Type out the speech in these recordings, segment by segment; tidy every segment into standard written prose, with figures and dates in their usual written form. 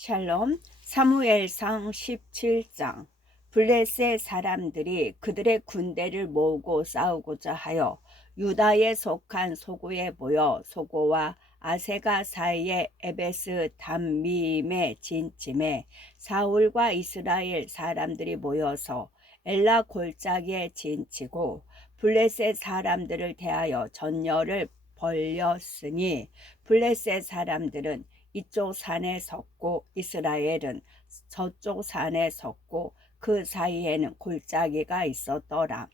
샬롬. 사무엘상 17장. 블레셋 사람들이 그들의 군대를 모으고 싸우고자 하여 유다에 속한 소고에 모여 소고와 아세가 사이의 에베스 담미임에 진침에 사울과 이스라엘 사람들이 모여서 엘라 골짜기에 진치고 블레셋 사람들을 대하여 전열을 벌였으니 블레셋 사람들은 이쪽 산에 섰고 이스라엘은 저쪽 산에 섰고 그 사이에는 골짜기가 있었더라.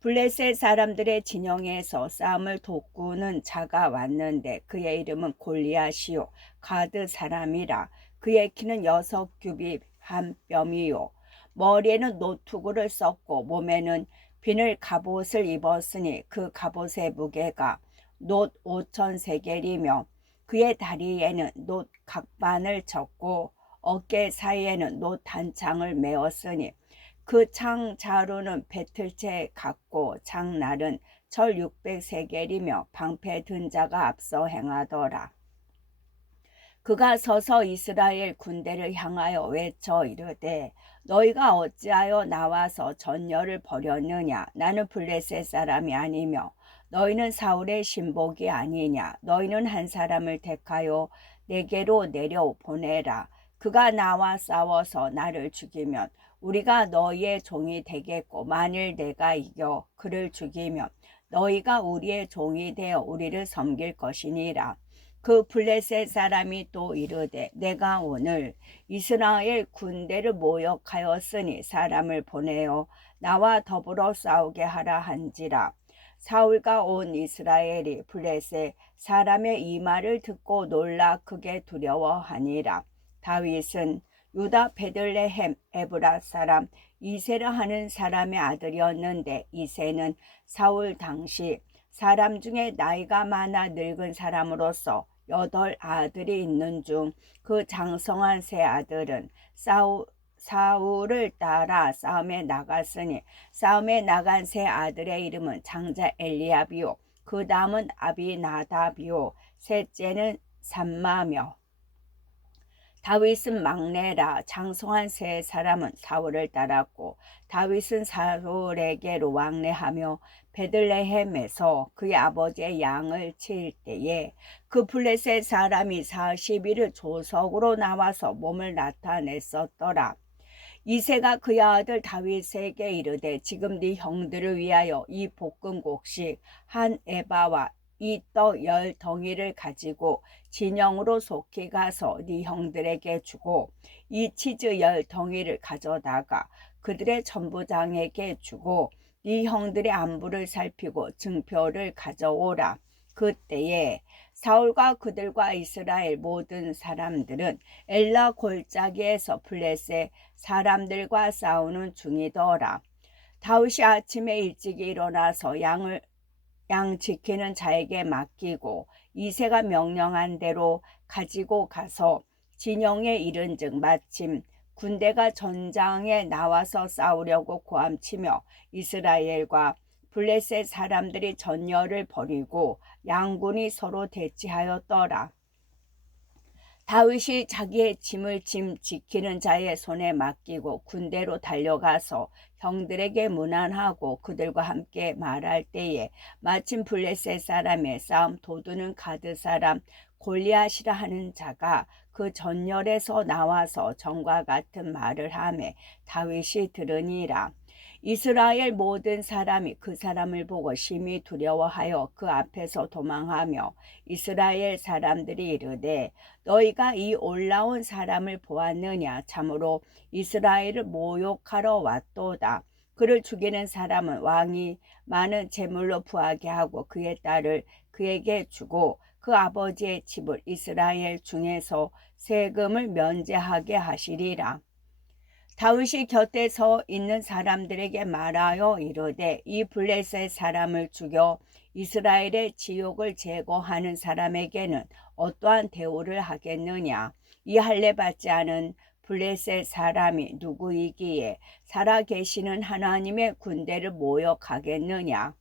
블레셋 사람들의 진영에서 싸움을 돕고는 자가 왔는데 그의 이름은 골리앗이요 가드 사람이라. 그의 키는 6규빗 한 뼘이요 머리에는 노투구를 썼고 몸에는 비늘 갑옷을 입었으니 그 갑옷의 무게가 놋 5,000세겔이며 그의 다리에는 놋 각반을 쳤고 어깨 사이에는 놋 단창을 메었으니 그 창 자루는 배틀채 같고 창날은 철 600세겔이며 방패 든 자가 앞서 행하더라. 그가 서서 이스라엘 군대를 향하여 외쳐 이르되 너희가 어찌하여 나와서 전열을 벌였느냐. 나는 블레셋 사람이 아니며 너희는 사울의 신복이 아니냐. 너희는 한 사람을 택하여 내게로 내려 보내라. 그가 나와 싸워서 나를 죽이면 우리가 너희의 종이 되겠고 만일 내가 이겨 그를 죽이면 너희가 우리의 종이 되어 우리를 섬길 것이니라. 그 블레셋 사람이 또 이르되 내가 오늘 이스라엘 군대를 모욕하였으니 사람을 보내어 나와 더불어 싸우게 하라 한지라. 사울과 온 이스라엘이 블레셋 사람의 이 말을 듣고 놀라 크게 두려워하니라. 다윗은 유다 베들레헴 에브라 사람 이세라 하는 사람의 아들이었는데 이세는 사울 당시 사람 중에 나이가 많아 늙은 사람으로서 8 아들이 있는 중 그 장성한 세 아들은 사울을 따라 싸움에 나갔으니 싸움에 나간 세 아들의 이름은 장자 엘리압이요 그 다음은 아비나답이요 셋째는 삼마며 다윗은 막내라. 장성한 세 사람은 사울을 따랐고 다윗은 사울에게로 왕래하며 베들레헴에서 그의 아버지의 양을 칠 때에 그 블레셋 사람이 40일을 조석으로 나와서 몸을 나타냈었더라. 이새가 그의 아들 다윗에게 이르되 지금 네 형들을 위하여 이 볶음곡식 한 에바와 이 떡 10덩이를 가지고 진영으로 속히 가서 네 형들에게 주고 이 치즈 10덩이를 가져다가 그들의 전부장에게 주고 네 형들의 안부를 살피고 증표를 가져오라. 그때에 사울과 그들과 이스라엘 모든 사람들은 엘라 골짜기에서 블레셋 사람들과 싸우는 중이더라. 다윗이 아침에 일찍 일어나서 양 지키는 자에게 맡기고 이새가 명령한 대로 가지고 가서 진영에 이른즉 마침 군대가 전장에 나와서 싸우려고 고함치며 이스라엘과 블레셋 사람들이 전열을 벌이고 양군이 서로 대치하였더라. 다윗이 자기의 짐을 짐 지키는 자의 손에 맡기고 군대로 달려가서 형들에게 문안하고 그들과 함께 말할 때에 마침 블레셋 사람의 싸움 도두는 가드 사람 골리앗이라 하는 자가 그 전열에서 나와서 전과 같은 말을 하매 다윗이 들으니라. 이스라엘 모든 사람이 그 사람을 보고 심히 두려워하여 그 앞에서 도망하며 이스라엘 사람들이 이르되 너희가 이 올라온 사람을 보았느냐. 참으로 이스라엘을 모욕하러 왔도다. 그를 죽이는 사람은 왕이 많은 재물로 부하게 하고 그의 딸을 그에게 주고 그 아버지의 집을 이스라엘 중에서 세금을 면제하게 하시리라. 다윗이 곁에 서 있는 사람들에게 말하여 이르되 이 블레셋 사람을 죽여 이스라엘의 지옥을 제거하는 사람에게는 어떠한 대우를 하겠느냐. 이 할례 받지 않은 블레셋 사람이 누구이기에 살아 계시는 하나님의 군대를 모욕하겠느냐.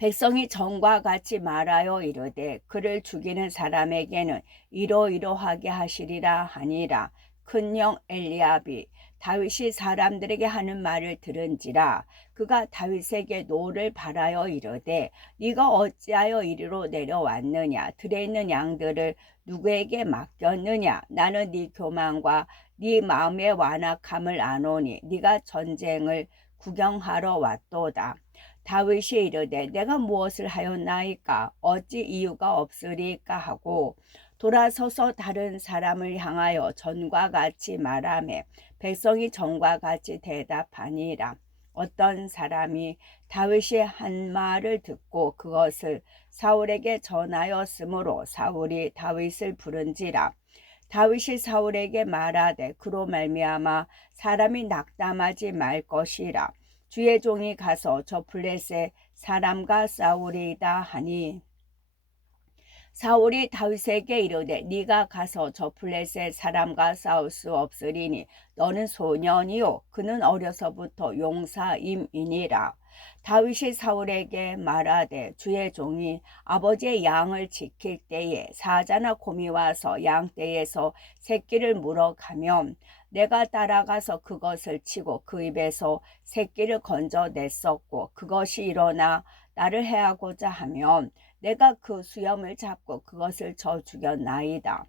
백성이 전과 같이 말하여 이르되 그를 죽이는 사람에게는 이러이러하게 하시리라 하니라. 큰형 엘리압이 다윗이 사람들에게 하는 말을 들은지라. 그가 다윗에게 노를 바라여 이르되 네가 어찌하여 이리로 내려왔느냐? 들에 있는 양들을 누구에게 맡겼느냐? 나는 네 교만과 네 마음의 완악함을 아노니 네가 전쟁을 구경하러 왔도다. 다윗이 이르되 내가 무엇을 하였나이까? 어찌 이유가 없으리까 하고 돌아서서 다른 사람을 향하여 전과 같이 말하매 백성이 전과 같이 대답하니라. 어떤 사람이 다윗이 한 말을 듣고 그것을 사울에게 전하였으므로 사울이 다윗을 부른지라. 다윗이 사울에게 말하되 그로 말미암아 사람이 낙담하지 말 것이라. 주의 종이 가서 저 블레셋 사람과 싸우리이다 하니 사울이 다윗에게 이르되 네가 가서 저 블레셋 사람과 싸울 수 없으리니 너는 소년이요 그는 어려서부터 용사임이니라. 다윗이 사울에게 말하되 주의 종이 아버지의 양을 지킬 때에 사자나 곰이 와서 양떼에서 새끼를 물어가면 내가 따라가서 그것을 치고 그 입에서 새끼를 건져냈었고 그것이 일어나 나를 해하고자 하면 내가 그 수염을 잡고 그것을 쳐 죽였나이다.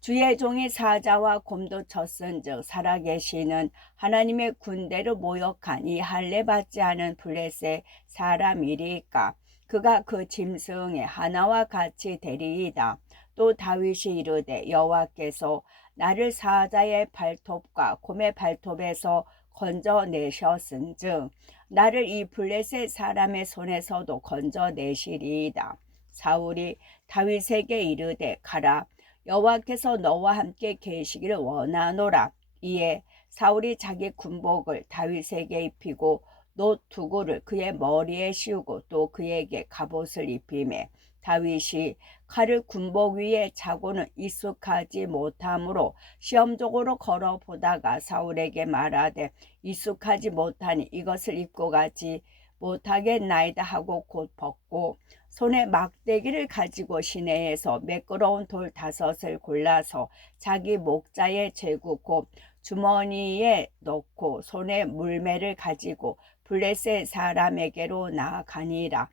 주의 종이 사자와 곰도 쳤은즉 살아계시는 하나님의 군대를 모욕한 이 할례 받지 않은 블레셋 사람이리까. 그가 그 짐승의 하나와 같이 되리이다. 또 다윗이 이르되 여호와께서 나를 사자의 발톱과 곰의 발톱에서 건져내셨은즉 나를 이 블레셋 사람의 손에서도 건져내시리이다. 사울이 다윗에게 이르되 가라. 여호와께서 너와 함께 계시기를 원하노라. 이에 사울이 자기 군복을 다윗에게 입히고 놋 두구를 그의 머리에 씌우고 또 그에게 갑옷을 입히매 다윗이 칼을 군복 위에 차고는 익숙하지 못하므로 시험적으로 걸어보다가 사울에게 말하되 익숙하지 못하니 이것을 입고 가지 못하겠나이다 하고 곧 벗고 손에 막대기를 가지고 시내에서 매끄러운 돌 5을 골라서 자기 목자에 재고 곧 주머니에 넣고 손에 물매를 가지고 블레셋 사람에게로 나아가니라.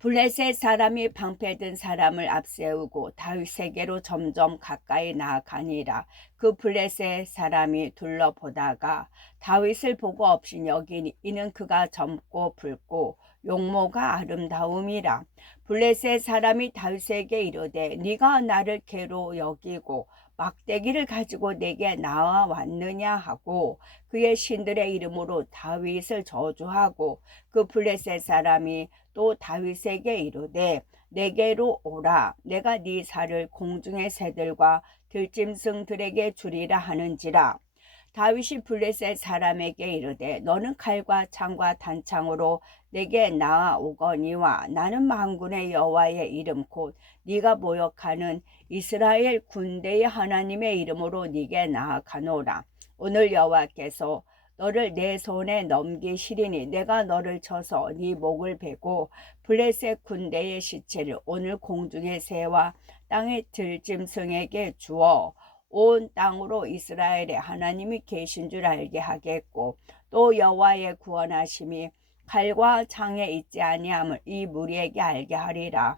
블레셋 사람이 방패든 사람을 앞세우고 다윗에게로 점점 가까이 나아가니라. 그 블레셋 사람이 둘러보다가 다윗을 보고 없이 여기니 이는 그가 젊고 붉고 용모가 아름다움이라. 블레셋 사람이 다윗에게 이르되 네가 나를 개로 여기고 막대기를 가지고 내게 나와왔느냐 하고 그의 신들의 이름으로 다윗을 저주하고 그 블레셋 사람이 또 다윗에게 이르되 내게로 오라. 내가 네 살을 공중의 새들과 들짐승들에게 주리라 하는지라. 다윗이 블레셋 사람에게 이르되 너는 칼과 창과 단창으로 내게 나아오거니와 나는 만군의 여호와의 이름 곧 네가 모욕하는 이스라엘 군대의 하나님의 이름으로 네게 나아가노라. 오늘 여호와께서 너를 내 손에 넘기시리니 내가 너를 쳐서 네 목을 베고 블레셋 군대의 시체를 오늘 공중의 새와 땅의 들짐승에게 주어 온 땅으로 이스라엘의 하나님이 계신 줄 알게 하겠고 또 여호와의 구원하심이 칼과 창에 있지 아니함을 이 무리에게 알게 하리라.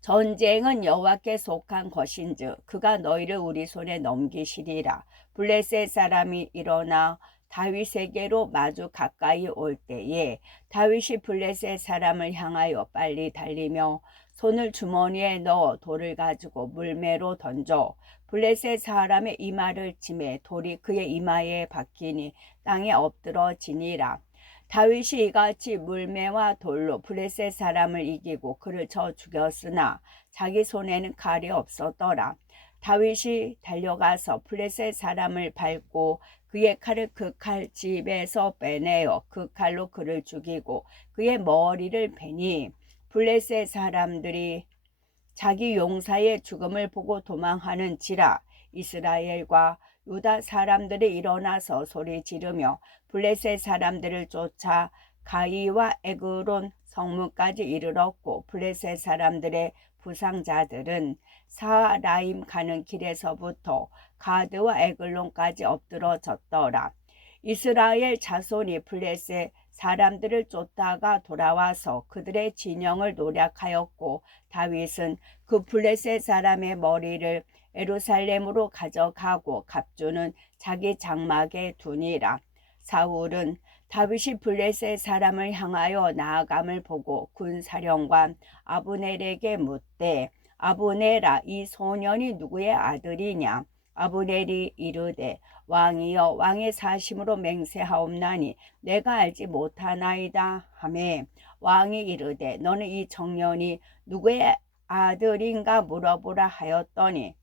전쟁은 여호와께 속한 것인즉 그가 너희를 우리 손에 넘기시리라. 블레셋 사람이 일어나 다윗에게로 마주 가까이 올 때에 다윗이 블레셋 사람을 향하여 빨리 달리며 손을 주머니에 넣어 돌을 가지고 물매로 던져 블레셋 사람의 이마를 치매 돌이 그의 이마에 박히니 땅에 엎드러지니라. 다윗이 이같이 물매와 돌로 블레셋 사람을 이기고 그를 쳐 죽였으나 자기 손에는 칼이 없었더라. 다윗이 달려가서 블레셋 사람을 밟고 그의 칼을 그 칼집에서 빼내어 그 칼로 그를 죽이고 그의 머리를 베니 블레셋 사람들이 자기 용사의 죽음을 보고 도망하는지라. 이스라엘과 유다 사람들이 일어나서 소리 지르며 블레셋 사람들을 쫓아 가이와 에그론 성문까지 이르렀고 블레셋 사람들의 부상자들은 사라임 가는 길에서부터 가드와 에글론까지 엎드러졌더라. 이스라엘 자손이 블레셋 사람들을 쫓다가 돌아와서 그들의 진영을 노략하였고 다윗은 그 블레셋 사람의 머리를 예루살렘으로 가져가고 갑주는 자기 장막에 두니라. 사울은 다윗이 블레셋 사람을 향하여 나아감을 보고 군사령관 아브넬에게 묻되 아브넬아 이 소년이 누구의 아들이냐. 아브넬이 이르되 왕이여 왕의 사심으로 맹세하옵나니 내가 알지 못하나이다 하매 왕이 이르되 너는 이 청년이 누구의 아들인가 물어보라 하였더니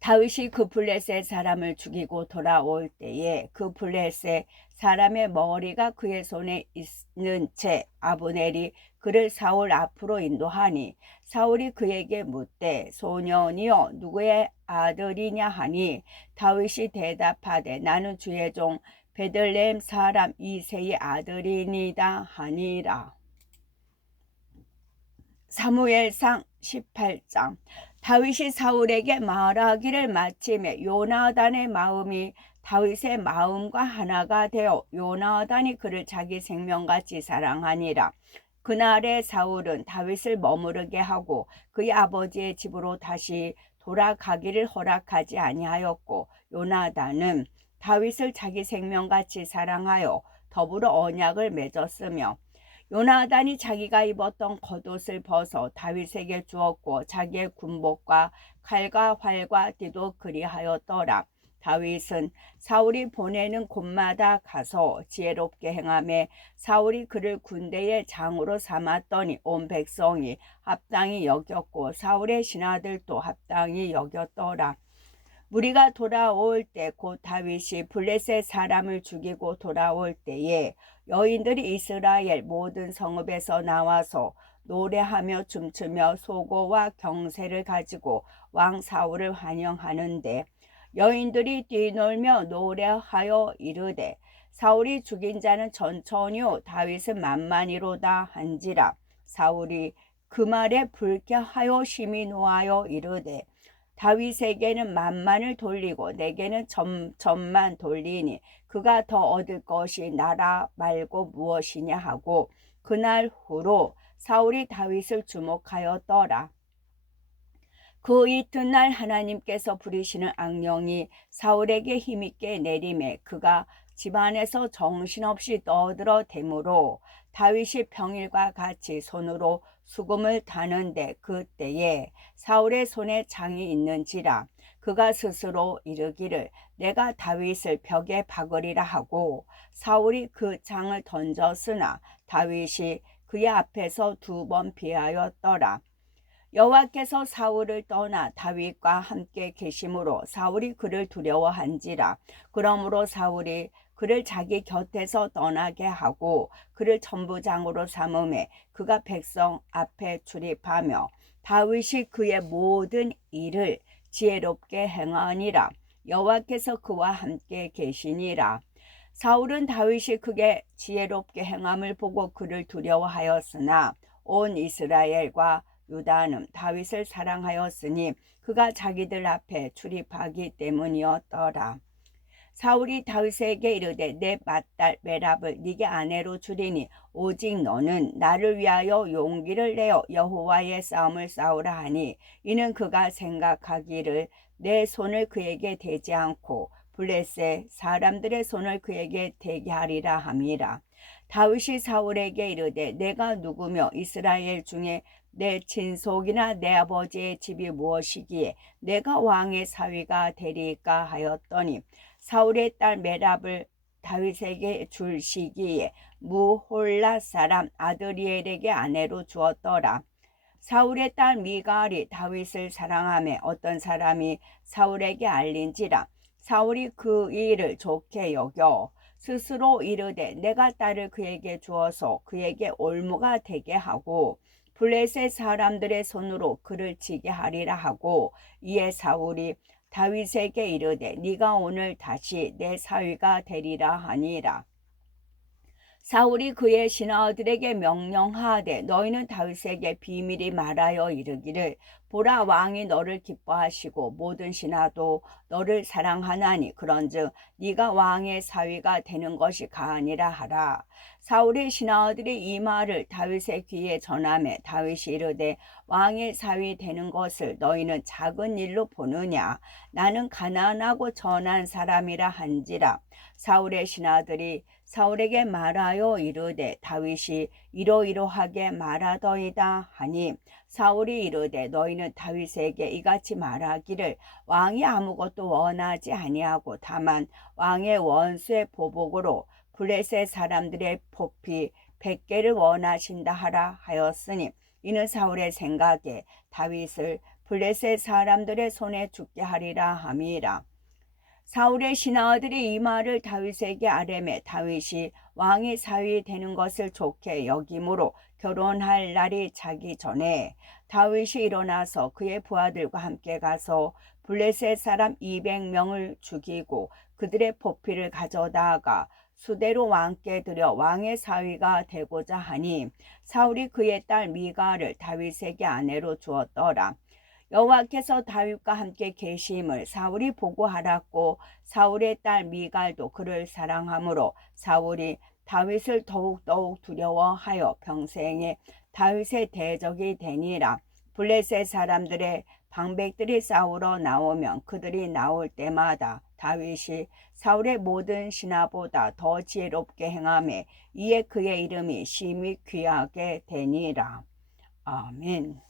다윗이 그 블레셋 사람을 죽이고 돌아올 때에 그 블레셋 사람의 머리가 그의 손에 있는 채 아브넬이 그를 사울 앞으로 인도하니 사울이 그에게 묻되 소년이여 누구의 아들이냐 하니 다윗이 대답하되 나는 주의 종 베들레헴 사람 이새의 아들이니다 하니라. 사무엘상 18장. 다윗이 사울에게 말하기를 마침에 요나단의 마음이 다윗의 마음과 하나가 되어 요나단이 그를 자기 생명같이 사랑하니라. 그날에 사울은 다윗을 머무르게 하고 그의 아버지의 집으로 다시 돌아가기를 허락하지 아니하였고 요나단은 다윗을 자기 생명같이 사랑하여 더불어 언약을 맺었으며 요나단이 자기가 입었던 겉옷을 벗어 다윗에게 주었고 자기의 군복과 칼과 활과 띠도 그리하였더라. 다윗은 사울이 보내는 곳마다 가서 지혜롭게 행하며 사울이 그를 군대의 장으로 삼았더니 온 백성이 합당히 여겼고 사울의 신하들도 합당히 여겼더라. 무리가 돌아올 때 곧 다윗이 블레셋 사람을 죽이고 돌아올 때에 여인들이 이스라엘 모든 성읍에서 나와서 노래하며 춤추며 소고와 경새를 가지고 왕 사울을 환영하는데 여인들이 뛰놀며 노래하여 이르되 사울이 죽인 자는 천천히요 다윗은 만만히로다 한지라. 사울이 그 말에 불쾌하여 심히 노하여 이르되 다윗에게는 만만을 돌리고 내게는 천만 돌리니 그가 더 얻을 것이 나라 말고 무엇이냐 하고 그날 후로 사울이 다윗을 주목하였더라. 그 이튿날 하나님께서 부리시는 악령이 사울에게 힘있게 내림에 그가 집안에서 정신없이 떠들어 대므로 다윗이 평일과 같이 손으로 수금을 타는데 그때에 사울의 손에 창이 있는지라 그가 스스로 이르기를 내가 다윗을 벽에 박으리라 하고 사울이 그 창을 던졌으나 다윗이 그의 앞에서 2번 피하였더라. 여호와께서 사울을 떠나 다윗과 함께 계심으로 사울이 그를 두려워한지라. 그러므로 사울이 그를 자기 곁에서 떠나게 하고 그를 천부장으로 삼음에 그가 백성 앞에 출입하며 다윗이 그의 모든 일을 지혜롭게 행하니라. 여호와께서 그와 함께 계시니라. 사울은 다윗이 그게 지혜롭게 행함을 보고 그를 두려워하였으나 온 이스라엘과 유다는 다윗을 사랑하였으니 그가 자기들 앞에 출입하기 때문이었더라. 사울이 다윗에게 이르되 내 맏딸 메랍을 네게 아내로 주리니 오직 너는 나를 위하여 용기를 내어 여호와의 싸움을 싸우라 하니 이는 그가 생각하기를 내 손을 그에게 대지 않고 블레셋 사람들의 손을 그에게 대게 하리라 함이라. 다윗이 사울에게 이르되 내가 누구며 이스라엘 중에 내 친속이나 내 아버지의 집이 무엇이기에 내가 왕의 사위가 되리까 하였더니 사울의 딸 메랍을 다윗에게 줄 시기에 무홀라 사람 아드리엘에게 아내로 주었더라. 사울의 딸 미갈이 다윗을 사랑하며 어떤 사람이 사울에게 알린지라 사울이 그 일을 좋게 여겨 스스로 이르되 내가 딸을 그에게 주어서 그에게 올무가 되게 하고 블레셋 사람들의 손으로 그를 치게 하리라 하고 이에 사울이 다윗에게 이르되 네가 오늘 다시 내 사위가 되리라 하니라. 사울이 그의 신하들에게 명령하되 너희는 다윗에게 비밀히 말하여 이르기를 보라 왕이 너를 기뻐하시고 모든 신하도 너를 사랑하나니 그런즉 네가 왕의 사위가 되는 것이 가하니라 하라. 사울의 신하들이 이 말을 다윗의 귀에 전하매 다윗이 이르되 왕의 사위 되는 것을 너희는 작은 일로 보느냐 나는 가난하고 전한 사람이라 한지라. 사울의 신하들이 사울에게 말하여 이르되 다윗이 이러이러하게 말하더이다 하니 사울이 이르되 너희는 다윗에게 이같이 말하기를 왕이 아무것도 원하지 아니하고 다만 왕의 원수의 보복으로 블레셋 사람들의 포피 100개를 원하신다 하라 하였으니 이는 사울의 생각에 다윗을 블레셋 사람들의 손에 죽게 하리라 함이라. 사울의 신하들이 이 말을 다윗에게 아뢰매 다윗이 왕의 사위 되는 것을 좋게 여김으로 결혼할 날이 차기 전에 다윗이 일어나서 그의 부하들과 함께 가서 블레셋 사람 200명을 죽이고 그들의 포피를 가져다가 수대로 왕께 드려 왕의 사위가 되고자 하니 사울이 그의 딸 미갈을 다윗에게 아내로 주었더라. 여호와께서 다윗과 함께 계심을 사울이 보고 알았고 사울의 딸 미갈도 그를 사랑하므로 사울이 다윗을 더욱 두려워하여 평생에 다윗의 대적이 되니라. 블레셋 사람들의 방백들이 싸우러 나오면 그들이 나올 때마다 다윗이 사울의 모든 신하보다 더 지혜롭게 행하매 이에 그의 이름이 심히 귀하게 되니라. 아멘.